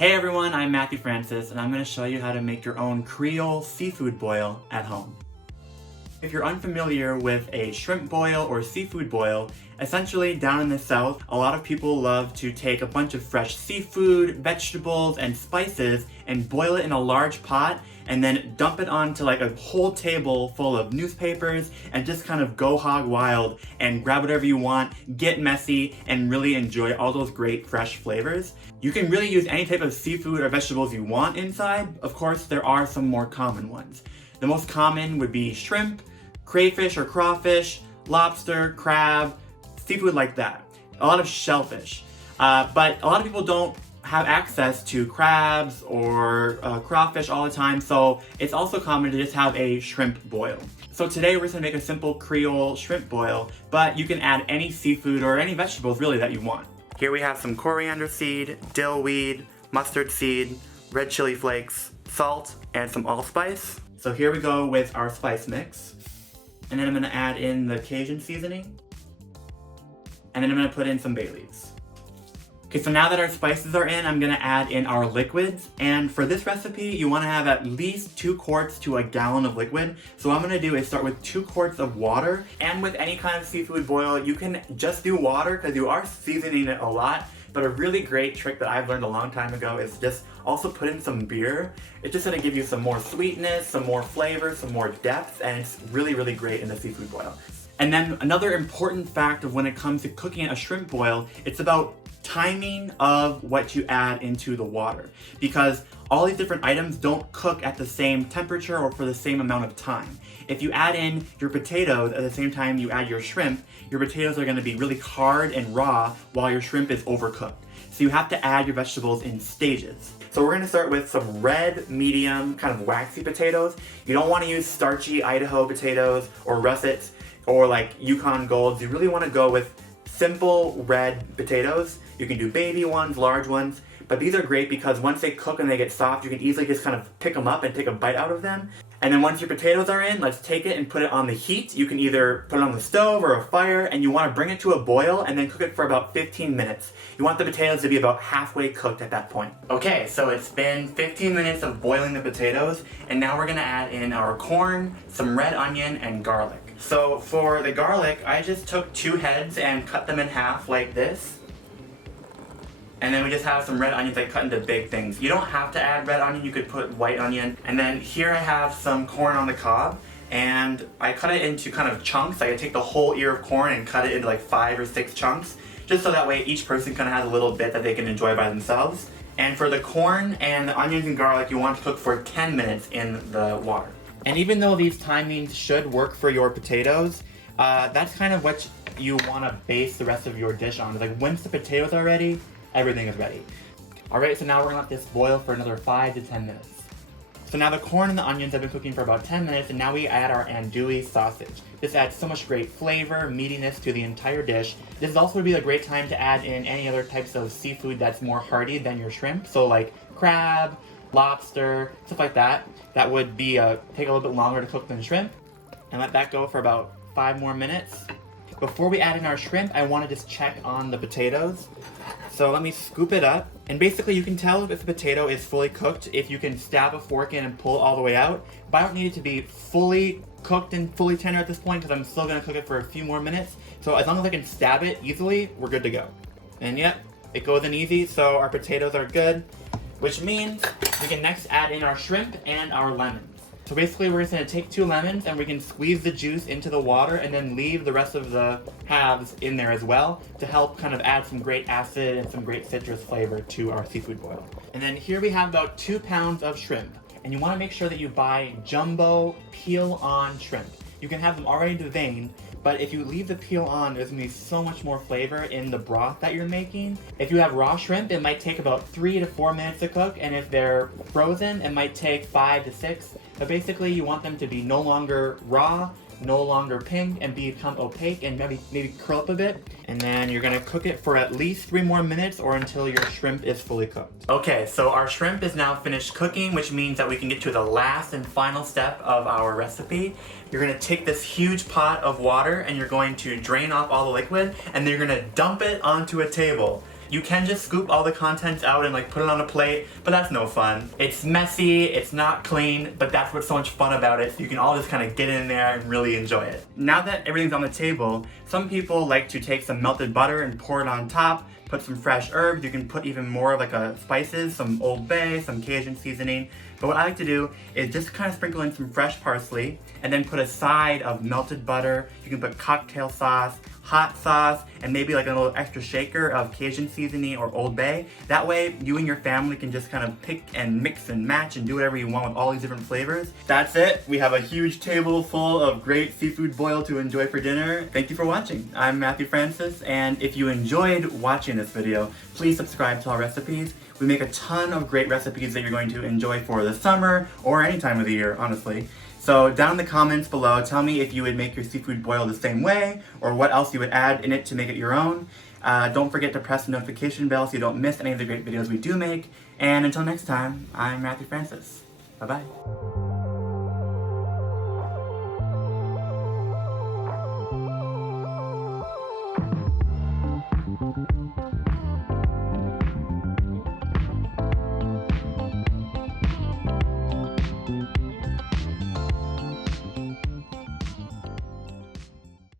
Hey everyone, I'm Matthew Francis, and I'm going to show you how to make your own Creole seafood boil at home. If you're unfamiliar with a shrimp boil or seafood boil, essentially down in the South, a lot of people love to take a bunch of fresh seafood, vegetables, and spices and boil it in a large pot and then dump it onto like a whole table full of newspapers and just kind of go hog wild and grab whatever you want, get messy, and really enjoy all those great fresh flavors. You can really use any type of seafood or vegetables you want inside. Of course, there are some more common ones. The most common would be shrimp, crayfish or crawfish, lobster, crab, seafood like that. A lot of shellfish. But a lot of people don't have access to crabs or crawfish all the time, so it's also common to just have a shrimp boil. So today we're just gonna make a simple Creole shrimp boil, but you can add any seafood or any vegetables really that you want. Here we have some coriander seed, dill weed, mustard seed, red chili flakes, salt, and some allspice. So here we go with our spice mix. And then I'm gonna add in the Cajun seasoning. And then I'm gonna put in some bay leaves. Okay, so now that our spices are in, I'm gonna add in our liquids. And for this recipe, you wanna have at least 2 quarts to a gallon of liquid. So what I'm gonna do is start with 2 quarts of water. And with any kind of seafood boil, you can just do water because you are seasoning it a lot. But a really great trick that I've learned a long time ago is just also put in some beer. It's just gonna give you some more sweetness, some more flavor, some more depth, and it's really, really great in the seafood boil. And then another important fact of when it comes to cooking a shrimp boil, it's about timing of what you add into the water. Because all these different items don't cook at the same temperature or for the same amount of time. If you add in your potatoes at the same time you add your shrimp, your potatoes are gonna be really hard and raw while your shrimp is overcooked. So you have to add your vegetables in stages. So we're gonna start with some red, medium, kind of waxy potatoes. You don't wanna use starchy Idaho potatoes or russets or like Yukon Golds. You really wanna go with simple red potatoes. You can do baby ones, large ones, but these are great because once they cook and they get soft, you can easily just kind of pick them up and take a bite out of them. And then once your potatoes are in, let's take it and put it on the heat. You can either put it on the stove or a fire, and you want to bring it to a boil and then cook it for about 15 minutes. You want the potatoes to be about halfway cooked at that point. Okay, so it's been 15 minutes of boiling the potatoes, and now we're gonna add in our corn, some red onion, and garlic. So for the garlic, I just took 2 heads and cut them in half like this. And then we just have some red onions like cut into big things. You don't have to add red onion, you could put white onion. And then here I have some corn on the cob, and I cut it into kind of chunks. I take the whole ear of corn and cut it into like 5 or 6 chunks, just so that way each person kind of has a little bit that they can enjoy by themselves. And for the corn and the onions and garlic, you want to cook for 10 minutes in the water. And even though these timings should work for your potatoes, that's kind of what you want to base the rest of your dish on. Like once the potatoes are ready, everything is ready. Alright, so now we're gonna let this boil for another 5 to 10 minutes. So now the corn and the onions have been cooking for about 10 minutes, and now we add our andouille sausage. This adds so much great flavor, meatiness to the entire dish. This is also would be a great time to add in any other types of seafood that's more hearty than your shrimp. So like crab, lobster, stuff like that. That would be take a little bit longer to cook than shrimp. And let that go for about 5 more minutes. Before we add in our shrimp, I want to just check on the potatoes. So let me scoop it up, and basically you can tell if the potato is fully cooked if you can stab a fork in and pull all the way out. But I don't need it to be fully cooked and fully tender at this point because I'm still going to cook it for a few more minutes. So as long as I can stab it easily, we're good to go. And yep, it goes in easy, so our potatoes are good, which means we can next add in our shrimp and our lemons. So basically we're just going to take 2 lemons and we can squeeze the juice into the water and then leave the rest of the halves in there as well to help kind of add some great acid and some great citrus flavor to our seafood boil. And then here we have about 2 pounds of shrimp. And you want to make sure that you buy jumbo peel-on shrimp. You can have them already deveined, but if you leave the peel on, there's going to be so much more flavor in the broth that you're making. If you have raw shrimp, it might take about 3 to 4 minutes to cook, and if they're frozen, it might take 5 to 6. But basically, you want them to be no longer raw, no longer pink, and become opaque, and maybe curl up a bit. And then you're gonna cook it for at least 3 more minutes or until your shrimp is fully cooked. Okay, so our shrimp is now finished cooking, which means that we can get to the last and final step of our recipe. You're gonna take this huge pot of water and you're going to drain off all the liquid, and then you're gonna dump it onto a table. You can just scoop all the contents out and like put it on a plate, but that's no fun. It's messy, it's not clean, but that's what's so much fun about it. So you can all just kind of get in there and really enjoy it. Now that everything's on the table, some people like to take some melted butter and pour it on top, put some fresh herbs. You can put even more like spices, some Old Bay, some Cajun seasoning. But what I like to do is just kind of sprinkle in some fresh parsley and then put a side of melted butter. You can put cocktail sauce, hot sauce, and maybe like a little extra shaker of Cajun seasoning or Old Bay. That way you and your family can just kind of pick and mix and match and do whatever you want with all these different flavors. That's it. We have a huge table full of great seafood boil to enjoy for dinner. Thank you for watching. I'm Matthew Francis, and if you enjoyed watching this video, please subscribe to Allrecipes. We make a ton of great recipes that you're going to enjoy for the summer or any time of the year, honestly. So down in the comments below, tell me if you would make your seafood boil the same way or what else you would add in it to make it your own. Don't forget to press the notification bell so you don't miss any of the great videos we do make. And until next time, I'm Matthew Francis. Bye-bye.